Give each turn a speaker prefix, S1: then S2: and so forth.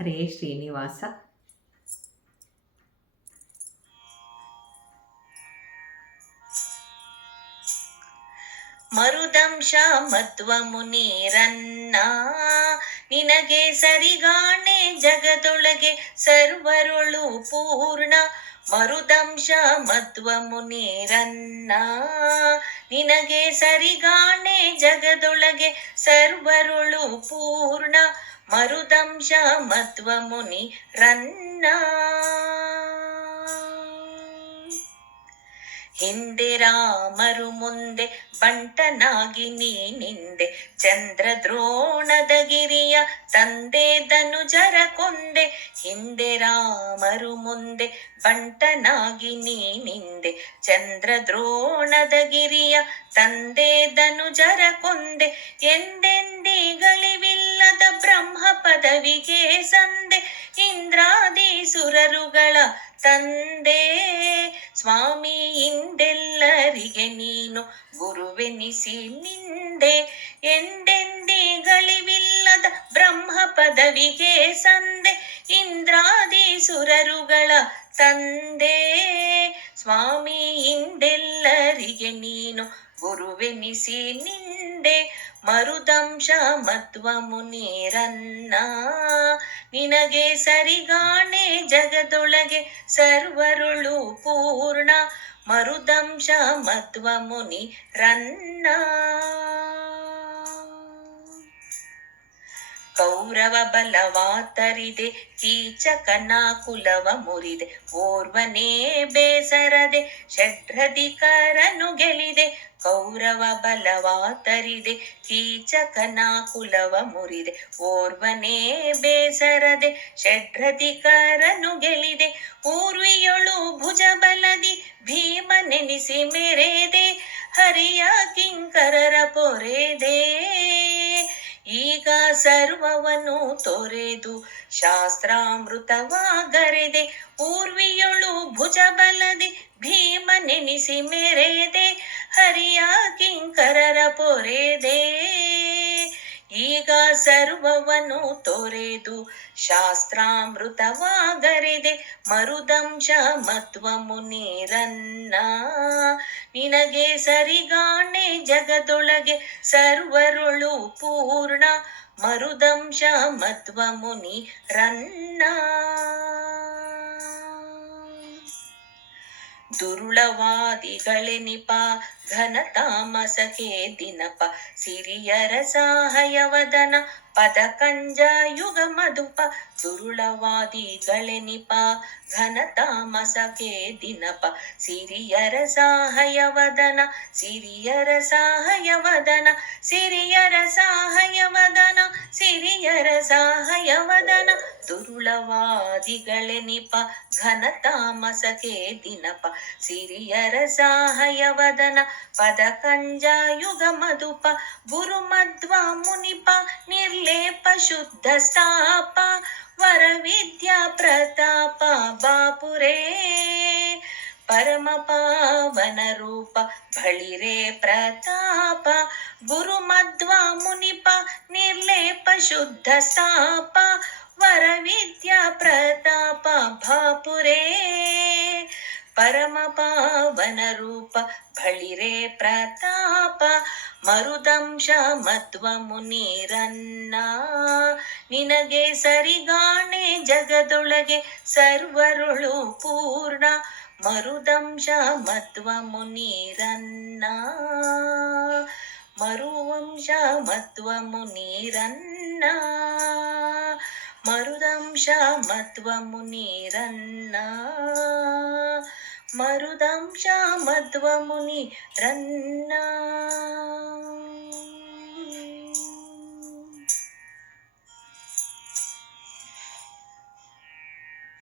S1: ಹರೇ ಶ್ರೀನಿವಾಸ.
S2: ಮರುದಂಶ ಮಧ್ವ ಮುನೀರನ್ನ, ನಿನಗೆ ಸರಿಗಾಣೆ ಜಗದೊಳಗೆ ಸರ್ವರೊಳು ಪೂರ್ಣ. ಮರುದಂಶ ಮಧ್ವ ಮುನೀರನ್ನ, ನಿನಗೆ ಸರಿಗಾಣೆ ಜಗದೊಳಗೆ ಸರ್ವರೊಳು ಪೂರ್ಣ. ಮರುದಂಶ ಮಧ್ವ ಮುನಿ ಹಿಂದೆ ರಾಮರು ಮುಂದೆ ಬಂಟನಾಗಿ ನೀನಿಂದೆ ಚಂದ್ರ ದ್ರೋಣದ ಗಿರಿಯ ತಂದೆ ಧನುಜರ ಕೊಂದೆ ಹಿಂದೆ ರಾಮರು ಮುಂದೆ ಬಂಟನಾಗಿ ನೀನಿಂದೆ ಚಂದ್ರ ದ್ರೋಣದ ಗಿರಿಯ ತಂದೆ ಧನುಜರ ಕೊಂದೆ ಎಂದೆಂದಿಗಳಿವಿಲ್ಲದ ಬ್ರಹ್ಮ ಪದವಿಗೆ ಸಂದೆ ಇಂದ್ರಾದಿ ಸುರರುಗಳ ತಂದೆ ಸ್ವಾಮಿ ಇಂದೆಲ್ಲರಿಗೆ ನೀನು ಗುರುವೆನಿಸಿ ನಿಂದೆ. ಎಂದೆಂದಿಗಳಿವಿಲ್ಲದ ಬ್ರಹ್ಮ ಪದವಿಗೆ ಸಂದೆ. ಇಂದ್ರಾದಿ ಸುರರುಗಳ ತಂದೆ ಸ್ವಾಮಿ ಇಂದೆಲ್ಲರಿಗೆ ನೀನು ಗುರುವೆನಿಸಿ ನಿಂದೆ. ಮರುದಂಶ ಮಧ್ವ ಮುನೀರನ್ನ. ನಿನಗೆ ಸರಿಗಾಣೆ ಜಗದೊಳಗೆ ಸರ್ವರುಳು ಪೂರ್ಣ ಮರುದಂಶ ಮಧ್ವ ಮುನಿ ರನ್ನ ಕೌರವ ಬಲವಾತರಿದೆ, ಕೀಚಕನ ಕುಲವ ಮುರಿದೆ, ಓರ್ವನೇ ಬೇಸರದೆ, ಷಡ್ರಧಿಕಾರನು ಗೆಲಿದೆ ಕೌರವ ಬಲವಾತರಿದೆ, ಕೀಚಕನ ಕುಲವ ಮುರಿದೆ, ಓರ್ವನೇ ಬೇಸರದೆ, ಷಡ್ರಧಿಕಾರನು ಗೆಲಿದೆ ಊರ್ವಿಯೊಳು ಭುಜ ಬಲದಿ ಭೀಮ ಮೆರೆದೆ, ಹರಿಯ ಕಿಂಕರರ ಪೊರೆದೆ. ಈಗ ಸರ್ವವನ್ನು ತೊರೆದು ಶಾಸ್ತ್ರಾಮೃತವಾಗರೆದೆ. ಊರ್ವಿಯೊಳು ಭುಜ ಬಲದೆ ಭೀಮ ನೆನೆಸಿ ಮೆರೆದೆ. ಹರಿಯ ಕಿಂಕರರ ಪೊರೆದೆ. ಈಗ ಸರ್ವವನು ತೊರೆದು ಶಾಸ್ತ್ರಾಮೃತವಾಗರೆದೆ. ಮರುದಂಶ ಮತ್ವ ಮುನೀರನ್ನ ನಿನಗೆ ಸರಿಗಾಣೆ ಜಗದೊಳಗೆ ಸರ್ವರುಳು ಪೂರ್ಣ. ಮರುದಂಶ ಮತ್ವ ಮುನಿ ರನ್ನ ದುರುಳವಾದಿಗಳೆನಿಪ ಘನ ತಾಮಸಕೆ ದಿನಪ ಸಿರಿಯರ ಸಹಾಯವದನ ಪದ ಕಂಜ ಯುಗ ಮಧುಪ ದುರುಳವಾದಿಗಳೆನಿಪ ಘನ ತಾಮಸಕೆ ದಿನಪ ಸಿರಿಯರ ಸಹಾಯವದನ ಸಿರಿಯರ ಸಹಾಯವದನ ಸಿರಿಯರ ಸಹಾಯವದನ ಸಿರಿಯರ ಸಹಾಯವದನ ದುರುಳವಾದಿಗಳೆನಿಪ ಘನ ತಾಮಸಕೆ ದಿನಪ. ಸಿರಿಯರ ಸಹಾಯವದನ ಪದ ಕಂಜಾಯುಗ ಮಧುಪ. ಗುರು ಮುನಿಪ, ನಿರ್ಲೇಪ, ಶುದ್ಧ ಸ್ಥಾಪ. ವರ ವಿದ್ಯಾ ಪ್ರತಾಪ, ಬಾಪುರೇ. ಪರಮ ಪಾವನ ರೂಪ, ಬಳಿರೇ ಪ್ರತಾಪ. ಗುರು ಮುನಿಪ, ನಿರ್ಲೇಪ, ಶುದ್ಧ ಸ್ಥಾಪ. ವರ ವಿದ್ಯಾ ಪ್ರತಾಪ ಭಾಪುರೇ ಪರಮ ಪಾವನ ರೂಪ ಬಳಿರೆ ಪ್ರತಾಪ, ಮರುದಂಶ ಮಧ್ವ ಮುನೀರನ್ನ. ನಿನಗೆ ಸರಿಗಾಣೆ ಜಗದೊಳಗೆ ಸರ್ವರುಳು ಪೂರ್ಣ, ಮರುದಂಶ ಮಧ್ವ ಮುನೀರನ್ನ. ಮರುವಂಶ ಮಧ್ವ ಮುನೀರನ್ನ. ಮರುದಂಶ ಮಧ್ವ ಮುನೀರನ್ನ ಮರುದಂಶ ಮಧ್ವ ಮುನಿ ರನ್ನ